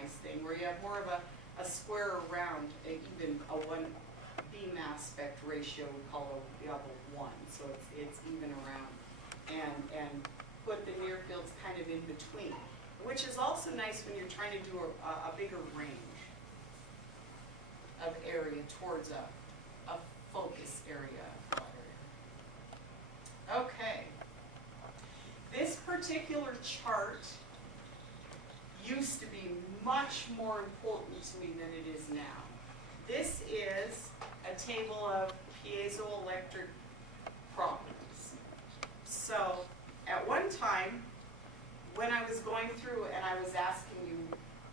nice thing, where you have more of a square around, even a one beam aspect ratio, we call it the other one, so it's even around. And put the near fields kind of in between, which is also nice when you're trying to do a bigger range of area towards a focus area. Okay. This particular chart used to be much more important to me than it is now. This is a table of piezoelectric properties. So at one time, when I was going through and I was asking you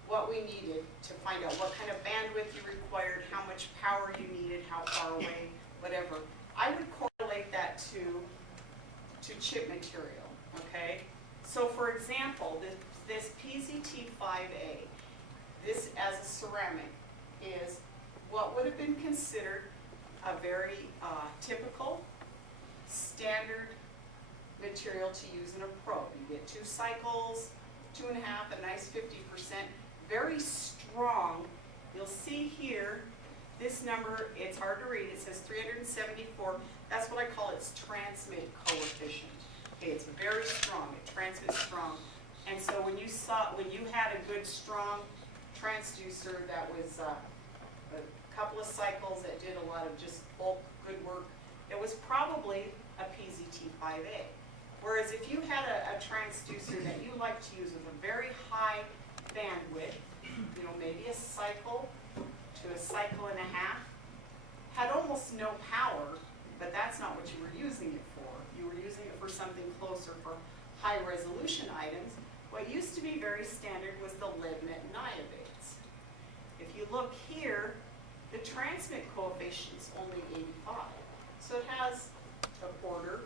what we needed to find out what kind of bandwidth you required, how much power you needed, how far away, whatever, I would correlate that to chip material, okay? So for example, this PZT5A, this as a ceramic, is what would have been considered a very typical, standard material to use in a probe. You get 2 cycles, 2.5, a nice 50%, very strong. You'll see here, this number, it's hard to read, it says 374. That's what I call its transmit coefficient. Okay, it's very strong, it transmits strong. And so when you had a good, strong transducer that was a couple of cycles that did a lot of just bulk good work, it was probably a PZT5A. Whereas if you had a transducer that you like to use with a very high bandwidth, you know, maybe a cycle to a cycle and a half, had almost no power, but that's not what you were using it for. You were using it for something closer, for high resolution items. What used to be very standard was the lead-met niobate. If you look here, the transmit coefficient's only 85. So it has a quarter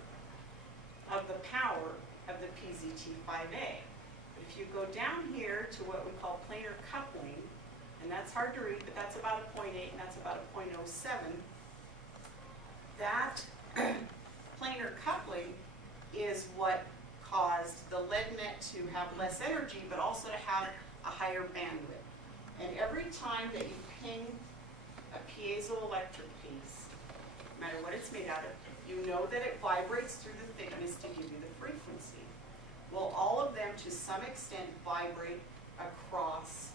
of the power of the PZT5A. But if you go down here to what we call planar coupling, and that's hard to read, but that's about a 0.8 and that's about a 0.07, that planar coupling is what caused the lead-met to have less energy, but also to have a higher bandwidth. And every time that you ping a piezoelectric piece, no matter what it's made out of, you know that it vibrates through the thickness to give you the frequency. Well, all of them, to some extent, vibrate across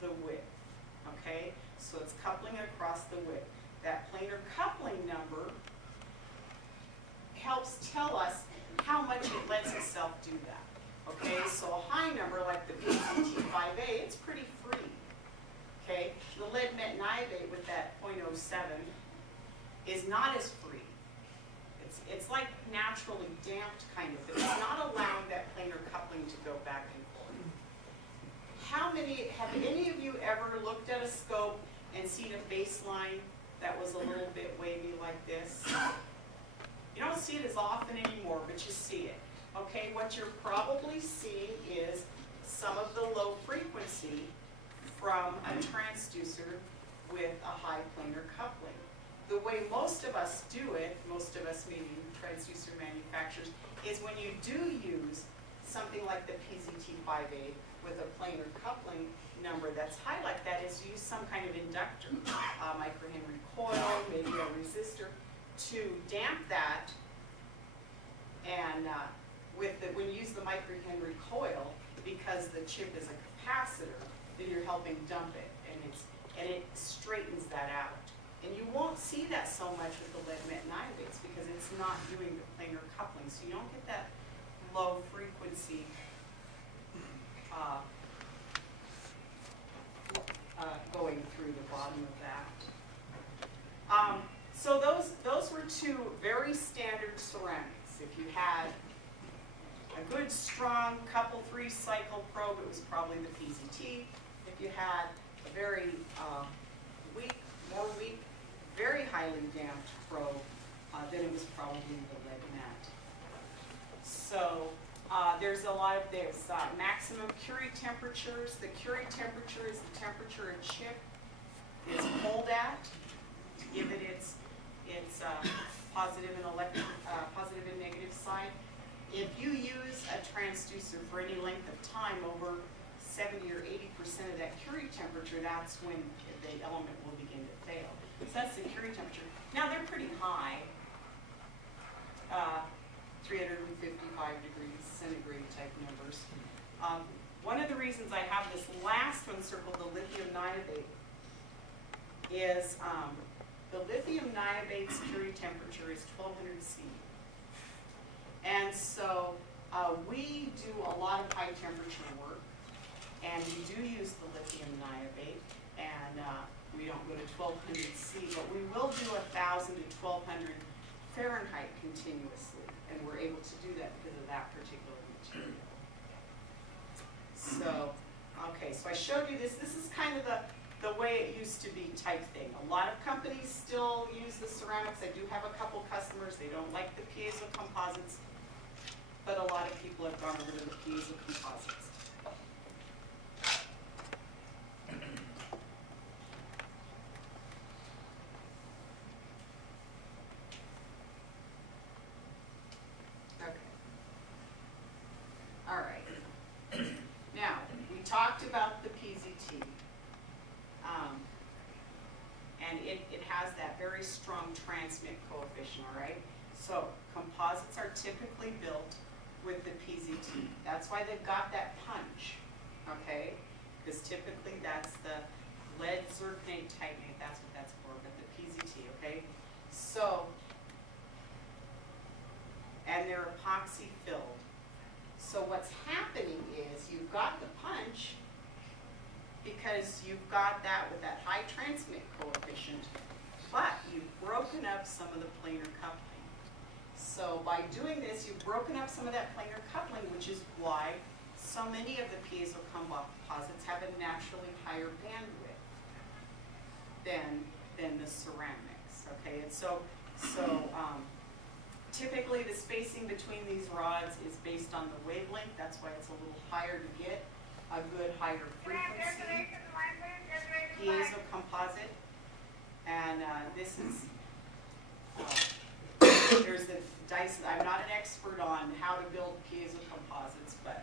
the width, okay? So it's coupling across the width. That planar coupling number helps tell us how much it lets itself do that, okay? So a high number like the PZT5A, it's pretty free, okay? The lead-met niobate with that 0.07 is not as free. It's like naturally damped kind of, but it's not allowing that planar coupling to go back and forth. Have any of you ever looked at a scope and seen a baseline that was a little bit wavy like this? You don't see it as often anymore, but you see it. Okay, what you're probably seeing is some of the low frequency from a transducer with a high planar coupling. The way most of us do it, most of us meaning transducer manufacturers, is when you do use something like the PZT5A with a planar coupling number that's high like that, is use some kind of inductor, microhenry coil, maybe a resistor, to damp that. And when you use the microhenry coil, because the chip is a capacitor, then you're helping dump it, and it straightens that out. And you won't see that so much with the lead-met niobates because it's not doing the planar coupling, so you don't get that low frequency going through the bottom of that. So those were two very standard ceramics. If you had a good, strong, couple, 3-cycle probe, it was probably the PZT. If you had a very more weak, very highly damped probe, then it was probably the lead-met. So there's maximum Curie temperatures. The Curie temperature is the temperature a chip is pulled at to give it its positive and negative side. If you use a transducer for any length of time over 70 or 80% of that Curie temperature, that's when the element will begin to fail. So that's the Curie temperature. Now they're pretty high, 355 degrees centigrade type numbers. One of the reasons I have this last one circled, the lithium niobate, is the lithium niobate's Curie temperature is 1200 C. And so we do a lot of high temperature work, and we do use the lithium niobate, and we don't go to 1200 C, but we will do 1000 to 1200 Fahrenheit continuously, and we're able to do that because of that particular material. So, okay, so I showed you this. This is kind of the way it used to be type thing. A lot of companies still use the ceramics. I do have a couple customers, they don't like the piezo composites, but a lot of people have gone over to the piezo composites. Okay. All right. Now, we talked about the PZT. And it has that very strong transmit coefficient, all right? So composites are typically built with the PZT. That's why they've got that punch, okay? Because typically that's the lead zirconate titanate, that's what that's for, but the PZT, okay? So, and they're epoxy filled. So what's happening is you've got the punch, because you've got that with that high transmit coefficient, but you've broken up some of the planar coupling. So by doing this, you've broken up some of that planar coupling, which is why so many of the piezo composites have a naturally higher bandwidth than the ceramics, okay? And so typically the spacing between these rods is based on the wavelength. That's why it's a little higher to get a good higher frequency piezo composite. And this is, there's the dice. I'm not an expert on how to build piezo composites, but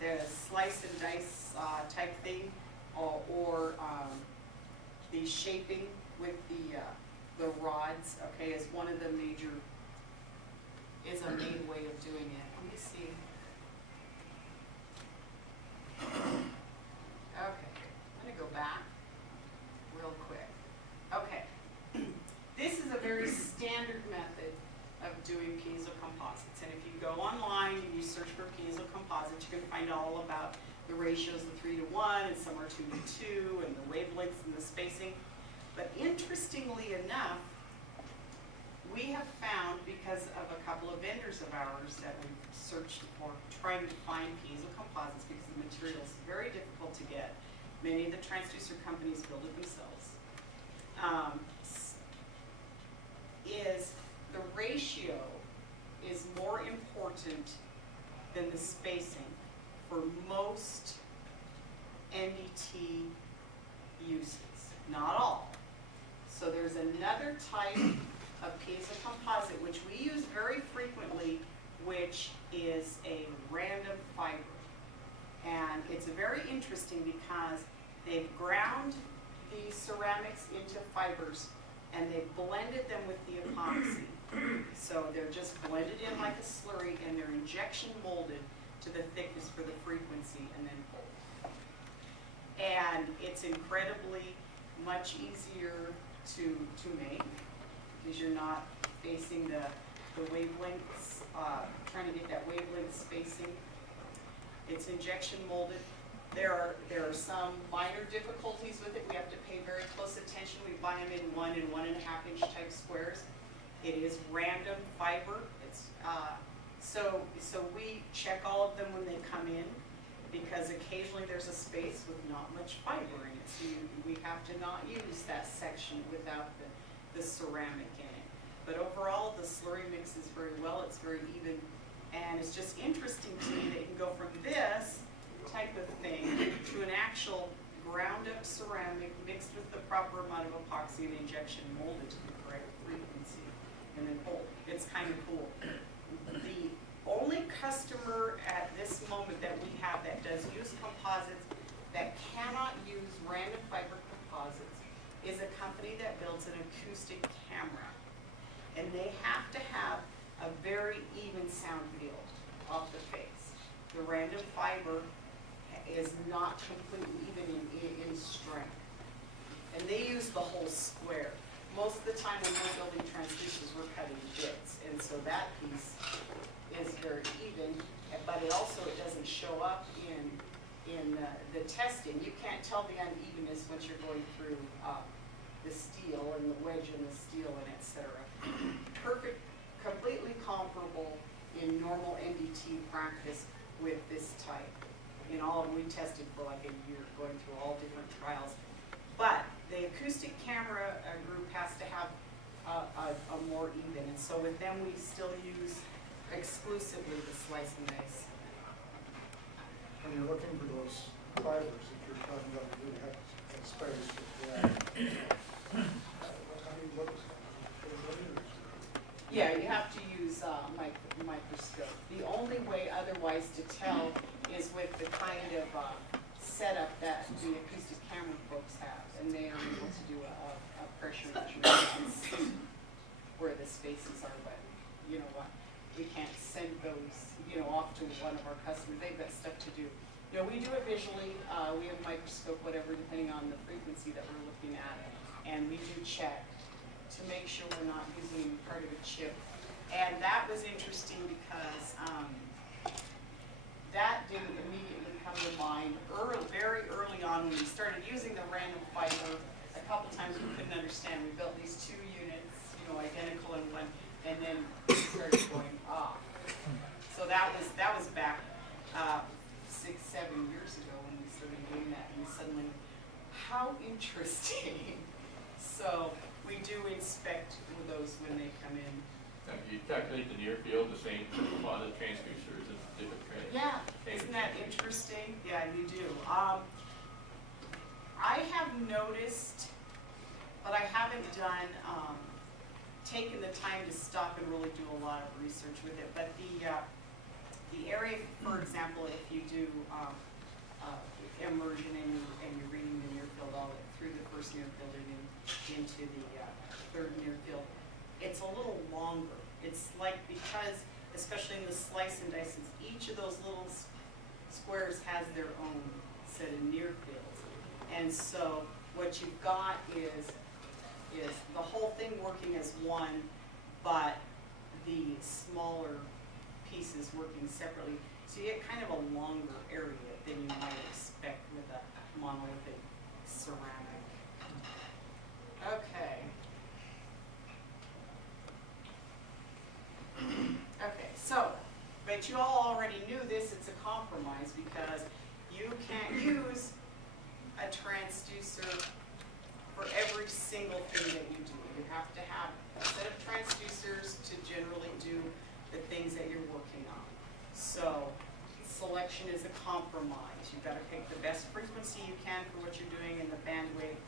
the slice and dice type thing, or the shaping with the rods, okay, is one of the major, is a main way of doing it. Let me see. Okay, I'm going to go back real quick. Okay, this is a very standard method of doing piezo composites. And if you go online and you search for piezo composites, you can find all about the ratios, the 3 to 1, and some are 2 to 2, and the wavelengths and the spacing. But interestingly enough, we have found, because of a couple of vendors of ours that we've searched for, trying to find piezo composites, because the material is very difficult to get. Many of the transducer companies build it themselves. Is the ratio is more important than the spacing for most NDT uses, not all. So there's another type of piezo composite, which we use very frequently, which is a random fiber. And it's very interesting because they've ground the ceramics into fibers and they've blended them with the epoxy. So they're just blended in like a slurry, and they're injection molded to the thickness for the frequency and then pulled. And it's incredibly much easier to make, because you're not facing the wavelengths, trying to get that wavelength spacing. It's injection molded. There are some minor difficulties with it. We have to pay very close attention. We buy them in 1 and 1.5 inch type squares. It is random fiber. It's so we check all of them when they come in, because occasionally there's a space with not much fiber in it. So we have to not use that section without the ceramic in it. But overall, the slurry mixes very well. It's very even, and it's just interesting to me that you can go from this type of thing to an actual ground up ceramic mixed with the proper amount of epoxy and injection molded to the correct frequency and then hold. It's kind of cool. The only customer at this moment that we have that does use composites that cannot use random fiber composites is a company that builds an acoustic camera. And they have to have a very even sound field off the face. The random fiber is not completely even in strength. And they use the whole square. Most of the time when we're building transducers, we're cutting bits. And so that piece is very even, but it doesn't show up in the testing. You can't tell the unevenness once you're going through the steel and the wedge in the steel and et cetera. Perfect, completely comparable in normal NDT practice with this type. In all of them, we tested for like a year, going through all different trials. But the acoustic camera group has to have a more even, and so with them we still use exclusively the slice and dice. When you're looking for those fibers that you're talking about, you really have to get space for that. How do you look? Yeah, you have to use microscope. The only way otherwise to tell is with the kind of setup that the acoustic camera folks have, and they are able to do a pressure measurement and see where the spaces are, but you know what? We can't send those, off to one of our customers. They've got stuff to do. We do it visually. We have microscope, whatever, depending on the frequency that we're looking at, and we do check to make sure we're not using part of a chip. And that was interesting because that didn't immediately come to mind very early on when we started using the random fiber. A couple times we couldn't understand. We built these two units, identical in one, and then we started going off. So that was back 6-7 years ago when we started doing that, and we suddenly, how interesting. So we do inspect those when they come in. You calculate the near field the same for the transducers and different trans. Yeah, isn't that interesting? Yeah, you do. I have noticed, but I haven't done, taken the time to stop and really do a lot of research with it. But the area, for example, if you do immersion and you're reading the near field all through the first near field and into the third near field, it's a little longer. It's like, because, especially in the slice and dice, each of those little squares has their own set of near fields. And so what you've got is the whole thing working as one, but the smaller pieces working separately. So you get kind of a longer area than you might expect with a monolithic ceramic. Okay. Okay, so, but you all already knew this, it's a compromise because you can't use a transducer for every single thing that you do. You have to have a set of transducers to generally do the things that you're working on. So, selection is a compromise. You've got to pick the best frequency you can for what you're doing in the bandwidth,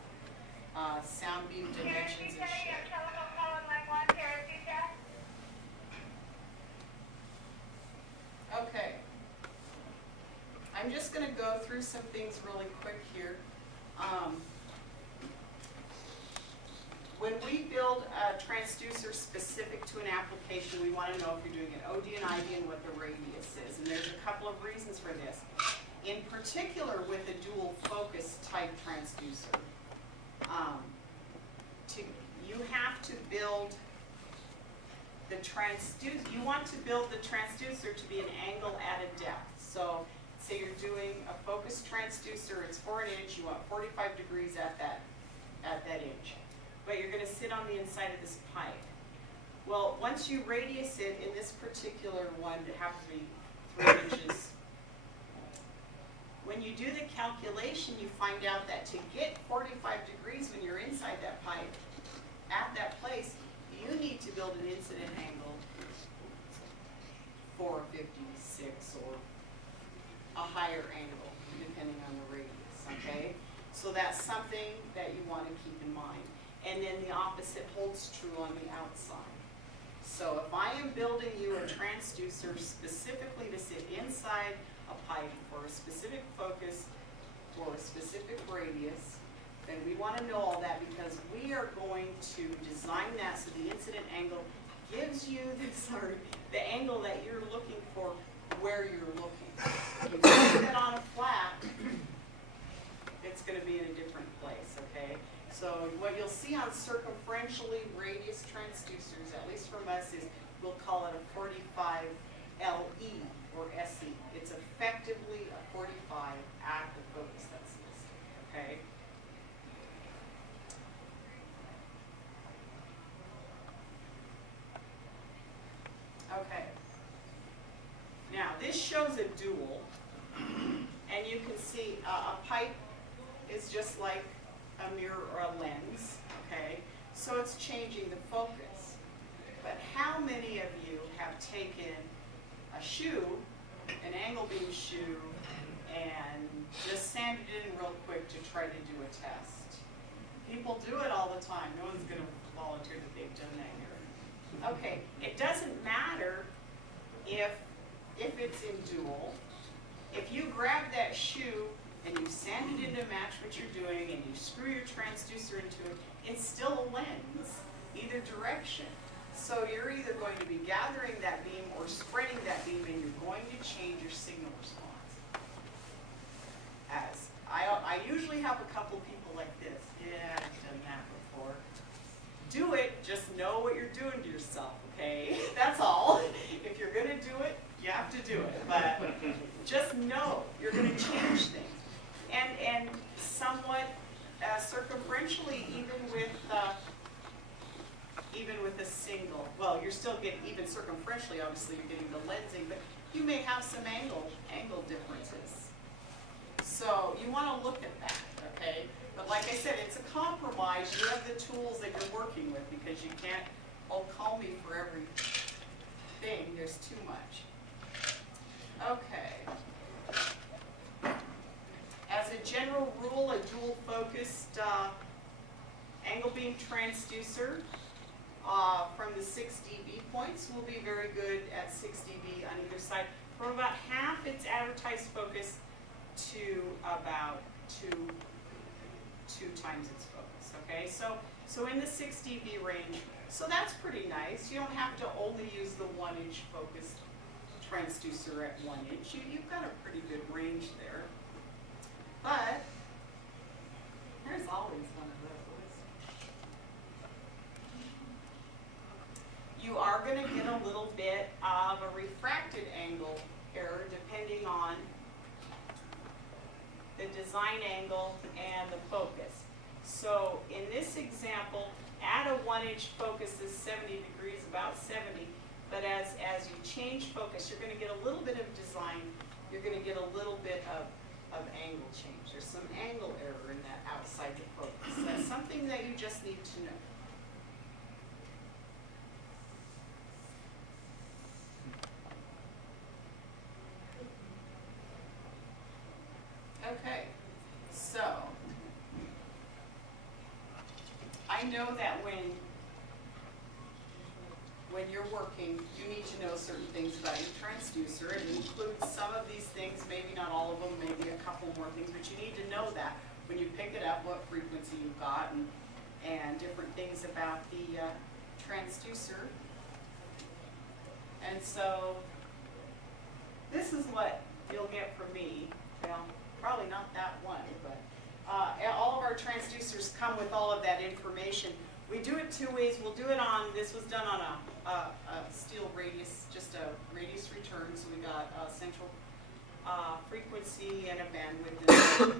sound beam dimensions and shit. Okay. I'm just going to go through some things really quick here. When we build a transducer specific to an application, we want to know if you're doing an OD and ID and what the radius is. And there's a couple of reasons for this. In particular, with a dual focus type transducer, you have to build the transducer. You want to build the transducer to be an angle at a depth. So, say you're doing a focused transducer. It's for an inch. You want 45 degrees at that inch. But you're going to sit on the inside of this pipe. Well, once you radius it, in this particular one, it happens to be 3 inches. When you do the calculation, you find out that to get 45 degrees when you're inside that pipe, at that place, you need to build an incident angle 456 or a higher angle, depending on the radius, okay? So that's something that you want to keep in mind. And then the opposite holds true on the outside. So if I am building you a transducer specifically to sit inside a pipe for a specific focus for a specific radius, then we want to know all that because we are going to design that so the incident angle gives you the angle that you're looking for where you're looking. If you put that on a flat, it's going to be in a different place, okay? So what you'll see on circumferentially radius transducers, at least from us, is we'll call it a 45 LE or SE. It's effectively a 45 at the focus that's listed, okay? Okay. Now, this shows a dual, and you can see a pipe is just like a mirror or a lens, okay? So it's changing the focus. But how many of you have taken a shoe, an angle beam shoe, and just sanded it in real quick to try to do a test? People do it all the time. No one's going to volunteer that they've done that here. Okay, it doesn't matter if it's in dual. If you grab that shoe and you sand it in to match what you're doing and you screw your transducer into it, it's still a lens, either direction. So you're either going to be gathering that beam or spreading that beam, and you're going to change your signal response. As I usually have a couple people like this. Yeah, I've done that before. Do it, just know what you're doing to yourself, okay? That's all. If you're gonna do it, you have to do it. But just know you're gonna change things. And somewhat circumferentially, even with a single, well, you're still getting, even circumferentially, obviously you're getting the lensing, but you may have some angle differences. So you want to look at that, okay? But like I said, it's a compromise. You have the tools that you're working with because you can't, call me for everything. There's too much. Okay. As a general rule, a dual-focused angle beam transducer from the 6 dB points will be very good at 6 dB on either side. From about half its advertised focus to about two times its focus, okay? So in the 6 dB range, so that's pretty nice. You don't have to only use the 1-inch focused transducer at 1 inch. You've got a pretty good range there. But there's always one of those. You are going to get a little bit of a refracted angle error depending on the design angle and the focus. So in this example, at a 1-inch focus is 70 degrees, about 70. But as you change focus, you're going to get a little bit of design. You're going to get a little bit of angle change. There's some angle error in that outside the focus. That's something that you just need to know. Okay, so I know that when you're working, you need to know certain things about your transducer. It includes some of these things, maybe not all of them, maybe a couple more things, but you need to know that when you pick it up, what frequency you've got, and different things about the transducer. And so this is what you'll get from me. Well, probably not that one, but all of our transducers come with all of that information. We do it 2 ways. We'll do it on, this was done on a steel radius, just a radius return. So we got a central frequency and a bandwidth.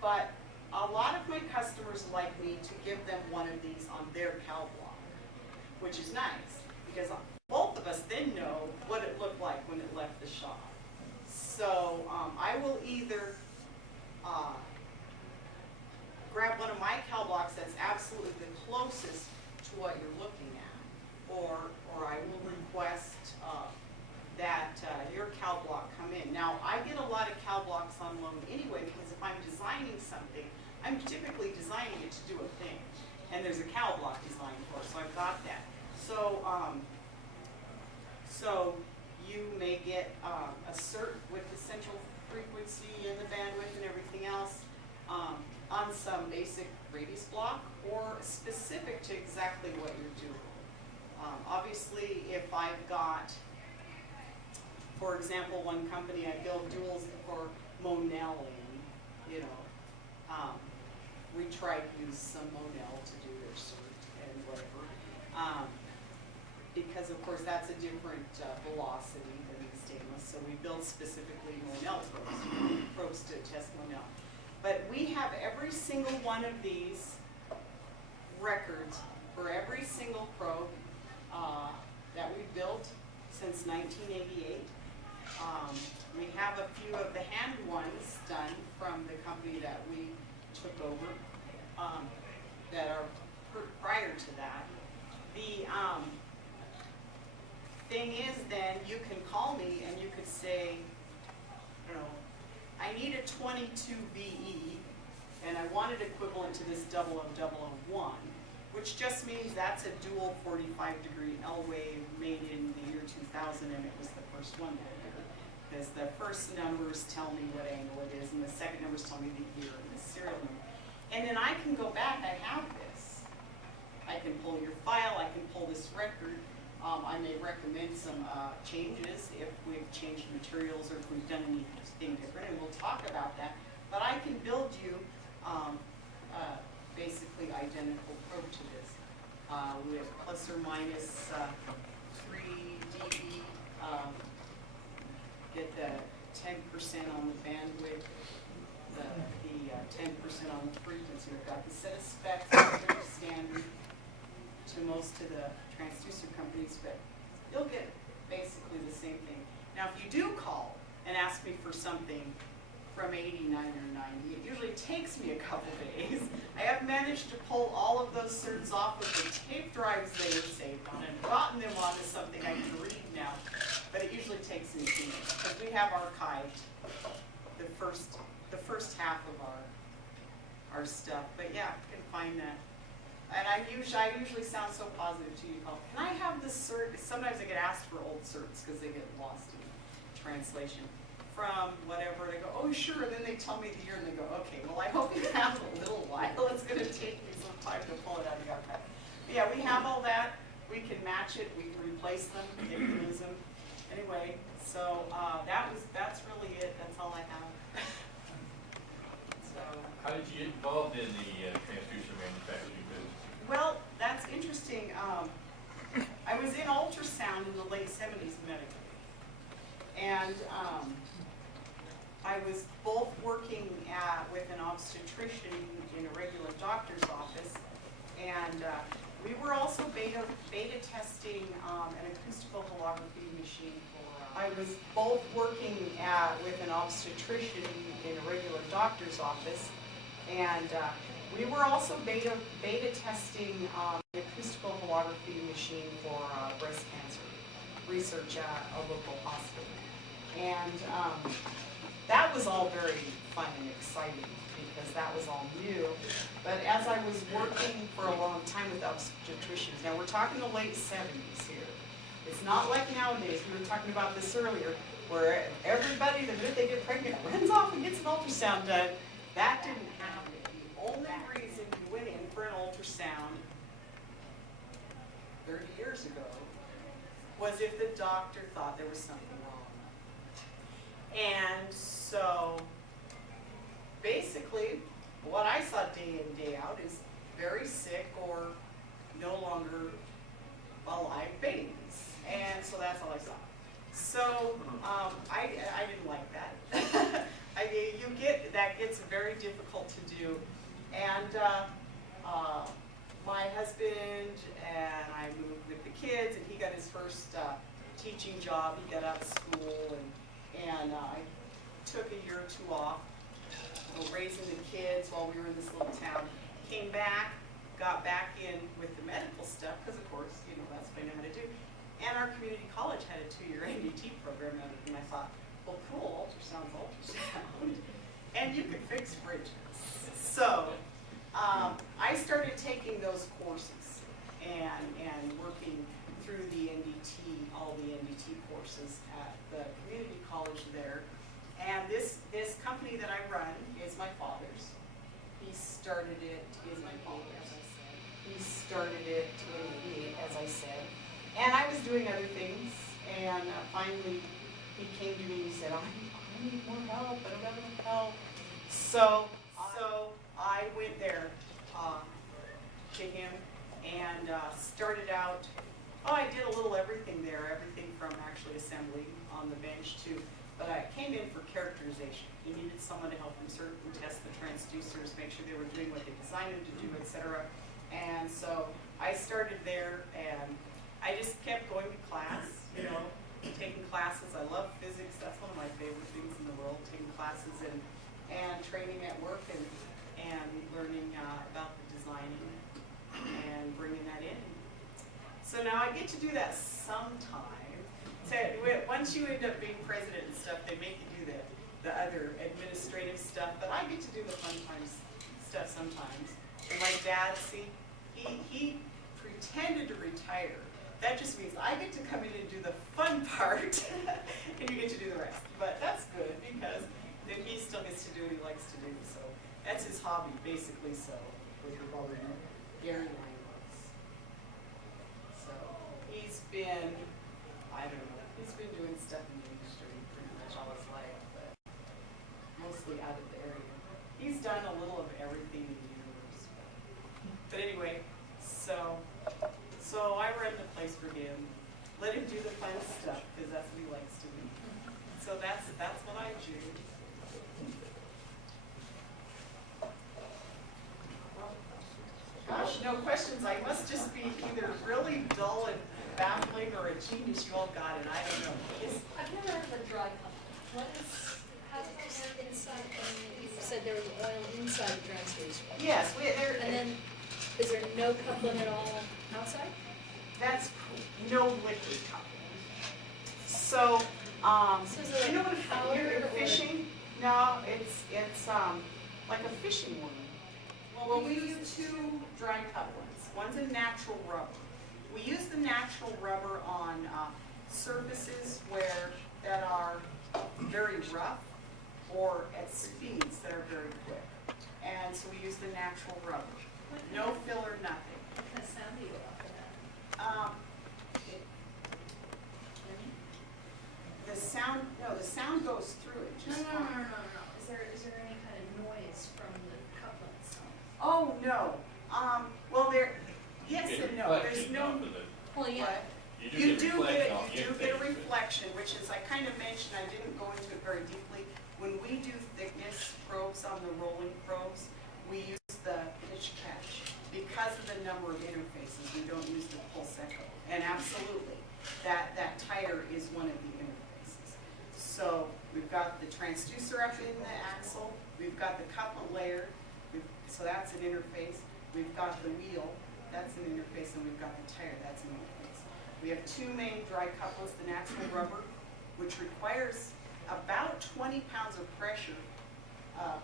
But a lot of my customers like me to give them one of these on their cow block, which is nice because both of us then know what it looked like when it left the shop. So I will either grab one of my cow blocks that's absolutely the closest to what you're looking at, or I will request that your cow block come in. Now, I get a lot of cow blocks on loan anyway because if I'm designing something, I'm typically designing it to do a thing, and there's a cow block designed for it, so I've got that. So, so you may get a cert with the central frequency and the bandwidth and everything else on some basic radius block or specific to exactly what you're doing. Obviously, if I've got, for example, one company, I build duals for Monel, and, you know, we try to use some Monel to do their cert and whatever. Because of course that's a different velocity than the stainless, so we build specifically Monel probes to test Monel. But we have every single one of these records for every single probe that we've built since 1988. We have a few of the hand ones done from the company that we took over that are prior to that. The thing is then, you can call me and you could say, you know, I need a 22 VE and I want it equivalent to this 00001, which just means that's a dual 45-degree L wave made in the year 2000, and it was the first one that year. Because the first numbers tell me what angle it is, and the second numbers tell me the year and the serial number. And then I can go back, I have this. I can pull your file, I can pull this record. I may recommend some changes if we've changed materials or if we've done anything different, and we'll talk about that. But I can build you basically identical probe to this with plus or minus 3 dB, get the 10% on the bandwidth, the 10% on the frequency. We've got the set of specs that are very standard to most of the transducer companies, but you'll get basically the same thing. Now, if you do call and ask me for something from 89 or 90, it usually takes me a couple days. I have managed to pull all of those certs off of the tape drives they were saved on and gotten them onto something I can read now, but it usually takes me 2 minutes because we have archived the first half of our stuff. But yeah, you can find that. And I usually sound so positive to you. Can I have this cert? Sometimes I get asked for old certs because they get lost in translation from whatever. They go, oh sure, and then they tell me the year and they go, okay, well I hope you have a little while. It's going to take me some time to pull it out of your archive. But yeah, we have all that. We can match it. We can replace them if we lose them. Anyway, so that's really it. That's all I have. So. How did you get involved in the transducer manufacturing business? Well, that's interesting. I was in ultrasound in the late 70s medically. And I was both working with an obstetrician in a regular doctor's office, and we were also beta testing an acoustical holography machine for, I was both working with an obstetrician in a regular doctor's office, and we were also beta testing an acoustical holography machine for breast cancer research at a local hospital. And that was all very fun and exciting because that was all new. But as I was working for a long time with obstetricians, now we're talking the late 70s here. It's not like nowadays, we were talking about this earlier, where everybody, the minute they get pregnant, runs off and gets an ultrasound done. That didn't happen. The only reason you went in for an ultrasound 30 years ago was if the doctor thought there was something wrong. And so basically what I saw day in, day out is very sick or no longer alive babies. And so that's all I saw. So I didn't like that. That gets very difficult to do. And my husband and I moved with the kids, and he got his first teaching job. He got out of school, and I took a year or two off, raising the kids while we were in this little town. Came back, got back in with the medical stuff, because of course, you know, that's what I know how to do. And our community college had a 2-year NDT program out of it, and I thought, well, cool, ultrasound's ultrasound, and you can fix bridges. So I started taking those courses and working through the NDT, all the NDT courses at the community college there. And this this company that I run is my father's. He started it in my father's, as I said. He started it in '88, as I said. And I was doing other things, and finally he came to me and he said, I need more help, I don't have enough help. So I went there to him and started out, I did a little everything there, everything from actually assembly on the bench to, but I came in for characterization. He needed someone to help him certain test the transducers, make sure they were doing what they designed them to do, etc. And so I started there, and I just kept going to class, you know, taking classes. I love physics. That's one of my favorite things in the world, taking classes and training at work and learning about the designing and bringing that in. So now I get to do that sometime. So once you end up being president and stuff, they make you do the other administrative stuff, but I get to do the fun times stuff sometimes. And my dad, see, he pretended to retire. That just means I get to come in and do the fun part, and you get to do the rest. But that's good, because then he still gets to do what he likes to do. So that's his hobby, basically. So What's your father's name? Gary Langlois. So he's been, I don't know, he's been doing stuff in the industry pretty much all his life, but mostly out of the area. He's done a little of everything in the universe. But anyway, so I run the place for him. Let him do the fun stuff, because that's what he likes to do. So that's what I do. Gosh, no questions. I must just be either really dull and baffling or a genius you all got it. I don't know. I've never heard of a dry pump. How does it work inside? You said there was oil inside the transducer. Yes, And then, is there no coupling at all outside? that's no liquid coupling. So, So is it you know like what powder you're or- fishing? No, it's like a fishing worm. Well, we use two dry couplings. One's a natural rubber. We use the natural rubber on surfaces that are very rough or at speeds that are very quick. And so we use the natural rubber. No filler, nothing. What kind of sound do you get off of that? The sound goes through it just fine. No. Is there any kind of noise from the coupling itself? Oh, no. Well, yes and no. There's no. Well, yeah. What? You do get a reflection, which is, I kind of mentioned, I didn't go into it very deeply. When we do thickness probes on the rolling probes, we use the pitch catch. Because of the number of interfaces, we don't use the pulse echo. And absolutely, that tire is one of the interfaces. So we've got the transducer up in the axle, we've got the couplant layer, so that's an interface. We've got the wheel, that's an interface, and we've got the tire, that's an interface. We have two main dry couplers, the natural rubber, which requires about 20 pounds of pressure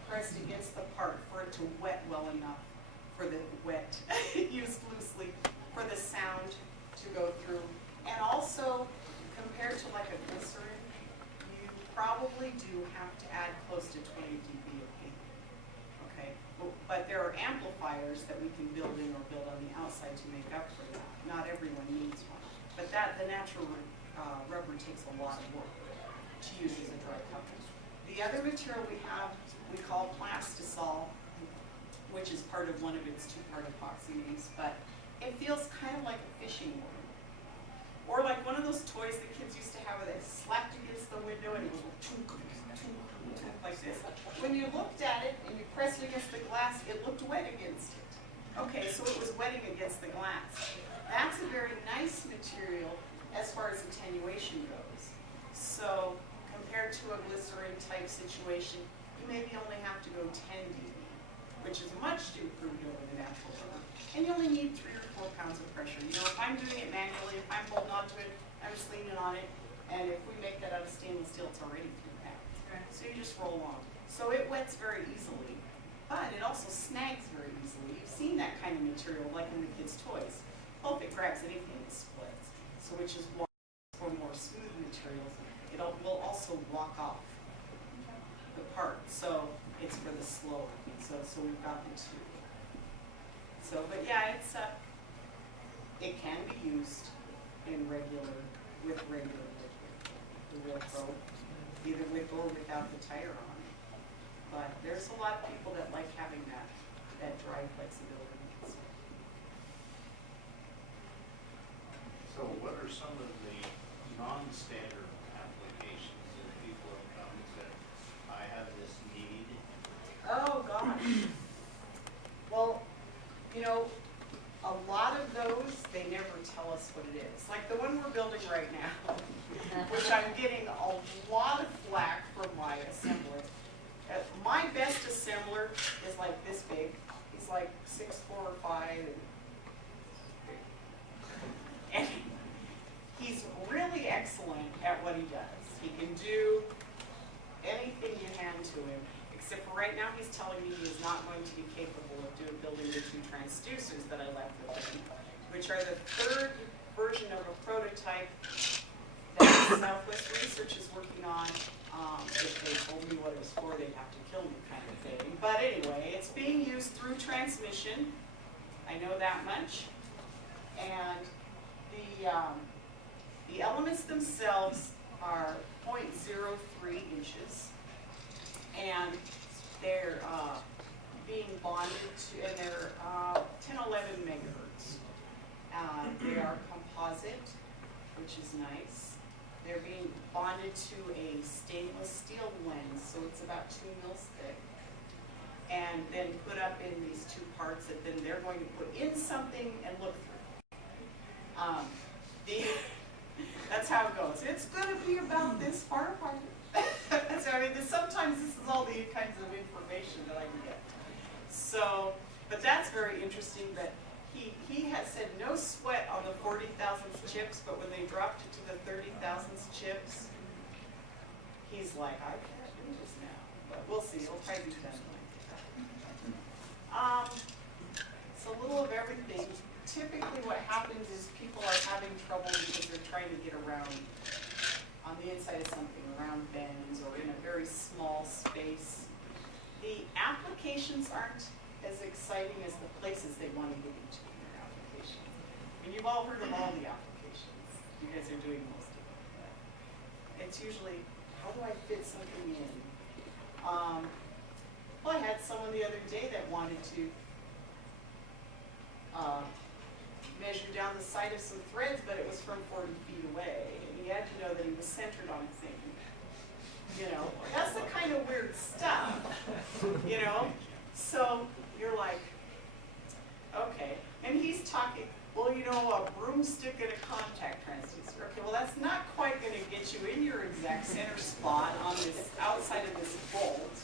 pressed against the part for it to wet well enough for the wet, used loosely, for the sound to go through. And also, compared to like a glycerin, you probably do have to add close to 20 dB of heat. Okay, but there are amplifiers that we can build in or build on the outside to make up for that. Not everyone needs one. But the natural rubber takes a lot of work to use as a dry coupler. The other material we have, we call plastisol, which is part of one of its two-part epoxy names, but it feels kind of like a fishing worm. Or like one of those toys that kids used to have where they slapped against the window and it would go tunk, tunk, tunk, like this. When you looked at it and you pressed it against the glass, it looked wet against it. Okay, so it was wetting against the glass. That's a very nice material as far as attenuation goes. So compared to a glycerin type situation, you maybe only have to go 10 dB, which is much too improved over the natural rubber. And you only need 3 or 4 pounds of pressure. You know, if I'm doing it manually, if I'm holding onto it, I'm just leaning on it, and if we make that out of stainless steel, it's already 3 pounds. So you just roll on. So it wets very easily, but it also snags very easily. You've seen that kind of material, like in the kids' toys. Well, if it grabs anything, it splits. So which is why for more smooth materials, it will also walk off. The part, so it's for the slower, so we've got the two. So, but yeah, it's, it can be used with regular liquid, the real pro, either with or without the tire on it. But there's a lot of people that like having that dry flexibility. So what are some of the non-standard applications that people have come and said, I have this need? Oh, gosh. Well, you know, a lot of those, they never tell us what it is. Like the one we're building right now, which I'm getting a lot of flack from my assembler. My best assembler is like this big. He's like 6'4" or 5". And he's really excellent at what he does. He can do anything you hand to him, except for right now he's telling me he is not going to be capable of building the 2 transducers that I left with him, which are the 3rd version of a prototype that Southwest Research is working on. If they told me what it was for, they'd have to kill me kind of thing. But anyway, it's being used through transmission. I know that much. And the elements themselves are 0.03 inches. And they're being bonded to, and they're 10-11 megahertz. They are composite, which is nice. They're being bonded to a stainless steel lens, so it's about 2 mils thick. And then put up in these 2 parts that then they're going to put in something and look through. That's how it goes. It's going to be about this far apart. So, I mean, sometimes this is all the kinds of information that I can get. So, but that's very interesting that he has said no sweat on the 40,000th chips, but when they dropped it to the 30,000th chips, he's like, I can't do this now. But we'll see. It'll probably be done. It's a little of everything. Typically what happens is people are having trouble because they're trying to get around on the inside of something, around bends or in a very small space. The applications aren't as exciting as the places they want to get into in their applications. And you've all heard of all the applications. You guys are doing most of it. But it's usually, how do I fit something in? Well, I had someone the other day that wanted to measure down the side of some threads, but it was from 40 feet away. And he had to know that he was centered on a thing. You know, that's the kind of weird stuff, you know? So you're like, okay. And he's talking, well, you know, a broomstick and a contact transducer. Okay, well, that's not quite going to get you in your exact center spot on this outside of this bolt.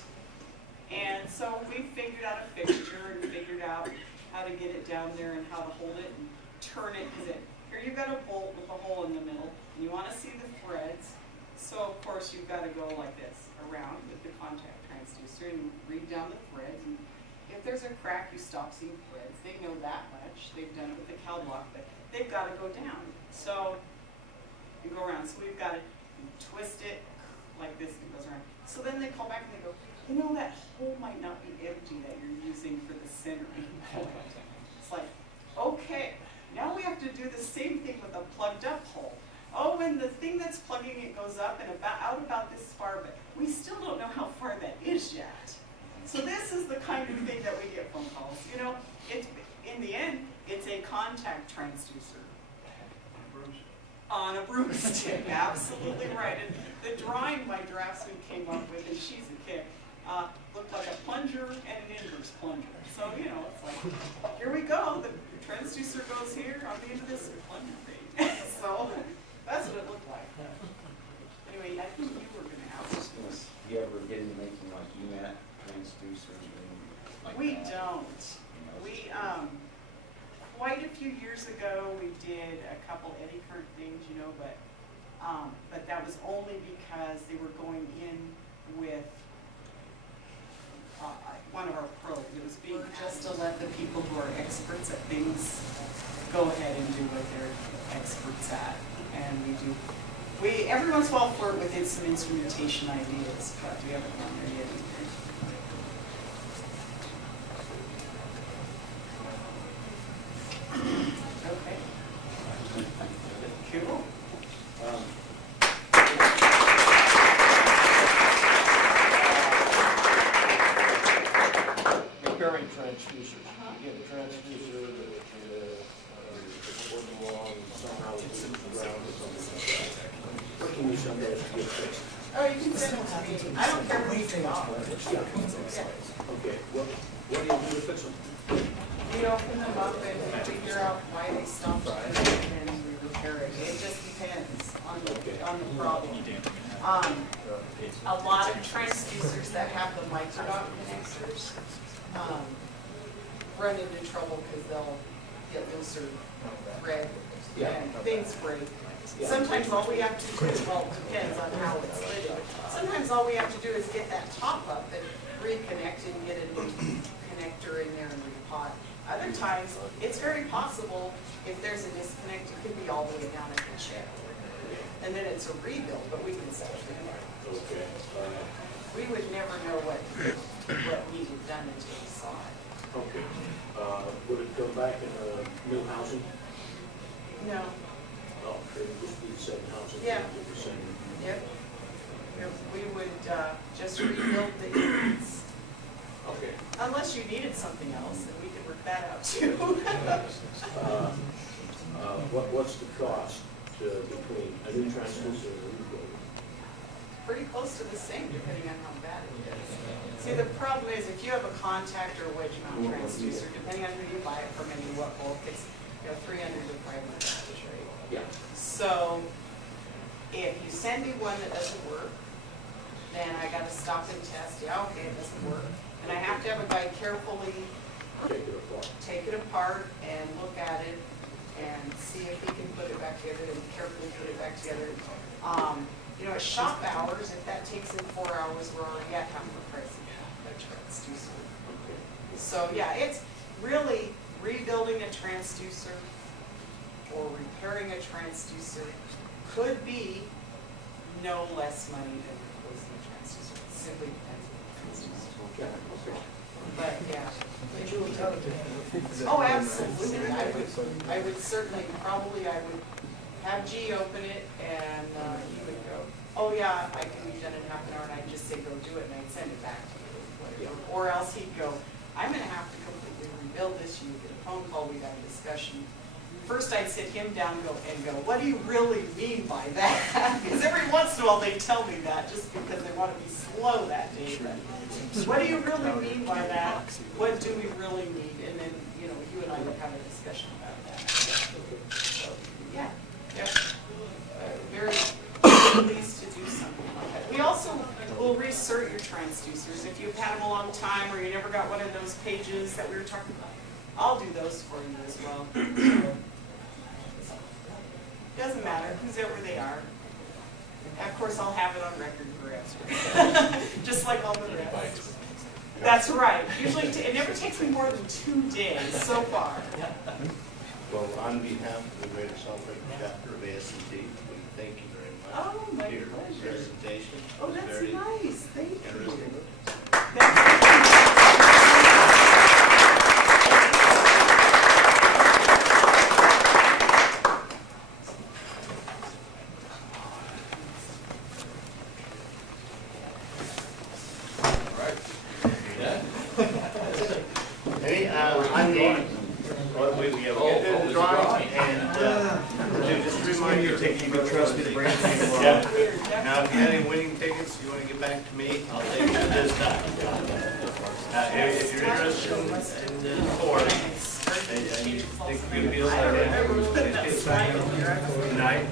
And so we figured out a fixture and figured out how to get it down there and how to hold it and turn it. Because here you've got a bolt with a hole in the middle, and you want to see the threads. So of course you've got to go like this around with the contact transducer and read down the threads. And if there's a crack, you stop seeing threads. They know that much. They've done it with the cow block, but they've got to go down. So you go around. So we've got to twist it like this, and it goes around. So then they call back and they go, you know, that hole might not be empty that you're using for the centering point. It's like, okay, now we have to do the same thing with a plugged up hole. Oh, and the thing that's plugging it goes up and out about this far, but we still don't know how far that is yet. So this is the kind of thing that we get phone calls. You know, it's, in the end, it's a contact transducer. On a broomstick, absolutely right. And the drawing my draftsman came up with, and she's a kick, looked like a plunger and an inverse plunger. So, you know, it's like, here we go. The transducer goes here on the end of this plunger thing. So that's what it looked like. Anyway, I think you were going to ask. Do you ever get into making like UMAT transducers or anything like We that? don't. We, quite a few years ago, we did a couple eddy current things, you know, but that was only because they were going in with one of our probes. It was being just to let the people who are experts at things go ahead and do what they're experts at. And we do We, every once in a while flirt with some instrumentation ideas, but we haven't gone there yet either. Okay. Cool. Repairing transducers. You get a transducer that work along somehow it's in the ground or something like that. What can you send those to get fixed? Oh, you can send them to me. I don't care who they are. Okay, what do you do to fix them? We open them up and figure out why they stopped working and then we repair it. It just depends on the problem. A lot of transducers that have the microdot connectors run into trouble because they'll get loose or red and things break. Yeah. Sometimes all we have to do, well, it depends on how it's lit. Sometimes all we have to do is get that top up and reconnect and get a new connector in there and repot. Other times, it's very possible if there's a disconnect, it could be all the way down at the chip. And then it's a rebuild, but we can set it in there. Okay. We would never know what needed done until we saw it. Okay. Would it come back in new housing? No. No, it would just be the same housing. Yeah. With the same. Yep. We would just rebuild the units. Okay. Unless you needed something else, then we could work that out too. What's the cost between a new transducer and a rebuild? Pretty close to the same, depending on how bad it is. See, the problem is if you have a contact or wedge mount transducer, depending on who you buy it from and what bulk, it's 300 to 500 dollars, right? Yeah. So if you send me one that doesn't work, then I gotta stop and test. Yeah, okay, it doesn't work. And I have to have a guy carefully take it apart and look at it and see if he can put it back together and carefully put it back together. At shop hours, if that takes him 4 hours, we're already at half the price of a transducer. So yeah, it's really rebuilding a transducer or repairing a transducer could be no less money than replacing a transducer. It simply depends on the transducer. Okay. But yeah. Oh, absolutely. I would certainly, probably I would have G open it and he would go, oh yeah, I can be done in half an hour, and I'd just say, go do it, and I'd send it back to you, whatever. Or else he'd go, I'm gonna have to completely rebuild this. You would get a phone call, we'd have a discussion. First I'd sit him down and go, what do you really mean by that? Because every once in a while they tell me that just because they want to be slow that day. But what do you really mean by that? What do we really need? And then, you and I would have a discussion about that. So, yeah, very pleased to do something like that. We also will reinsert your transducers. If you've had them a long time or you never got one of those pages that we were talking about, I'll do those for you as well. Doesn't matter, whoever they are. Of course, I'll have it on record forever. Just like all the rest. That's right. Usually, it never takes me more than 2 days so far. Well, on behalf of the Greater Salt Lake chapter of ASNT, we thank you very much Oh, my for your pleasure. presentation. Oh, that's Very nice. Thank you. interesting. Hey, on the, we have a drawing, and just a reminder. You trust me to bring it to you. Yeah. Now, if you have any winning tickets, you want to get back to me, I'll take it this time. If you're interested in the forum, and you think we feel that tonight.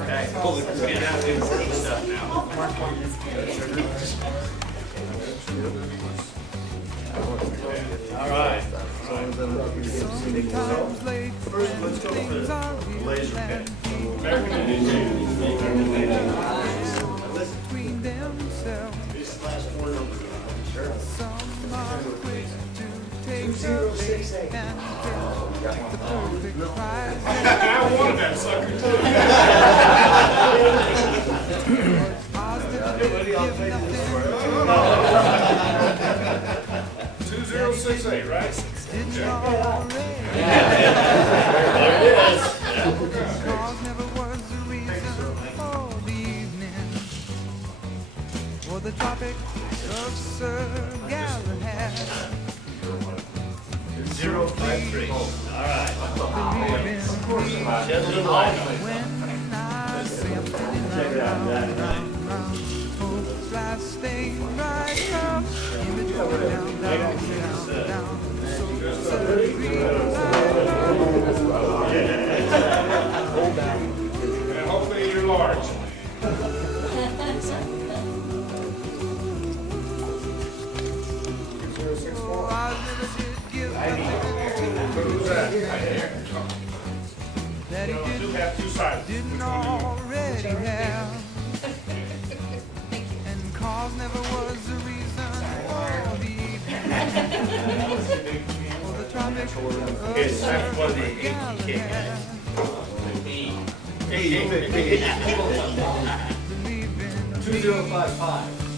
Okay, cool. Let's get out the important stuff now. All right. First, let's go for the laser cut. This last four numbers. Sure. 2068. I wanted that sucker too. Everybody, I'll take this for it. 2068, right? There it is. The tropic of Sir Galahad. 053. All right. Just a line. When I simply round, fly stay right up in between down. So And hopefully you're large. I never did give Who's that? that he You have two sides. didn't already have. And cause never was the reason for the for the tropic of Okay, it's time for the Sir ATK. Galahad. Hey, 2055.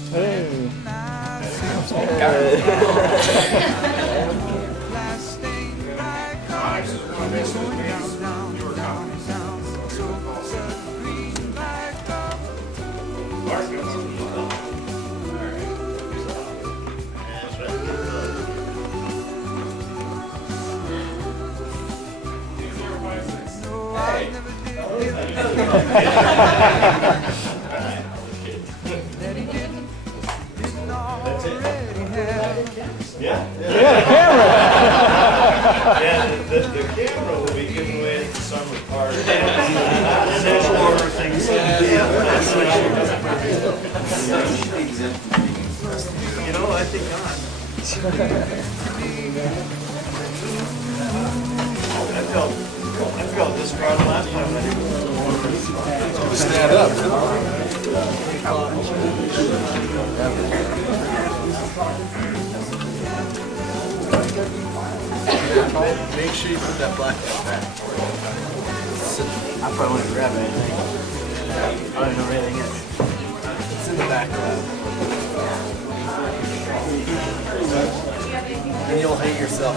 Yeah, the camera. Yeah, the camera will be given away at the summer party. And then we'll order things. You know, I think not. I felt this crowd last time. Stand up. Make sure you put that black back. I probably wouldn't grab anything. I don't know where anything is. It's in the back. And you'll hate yourself.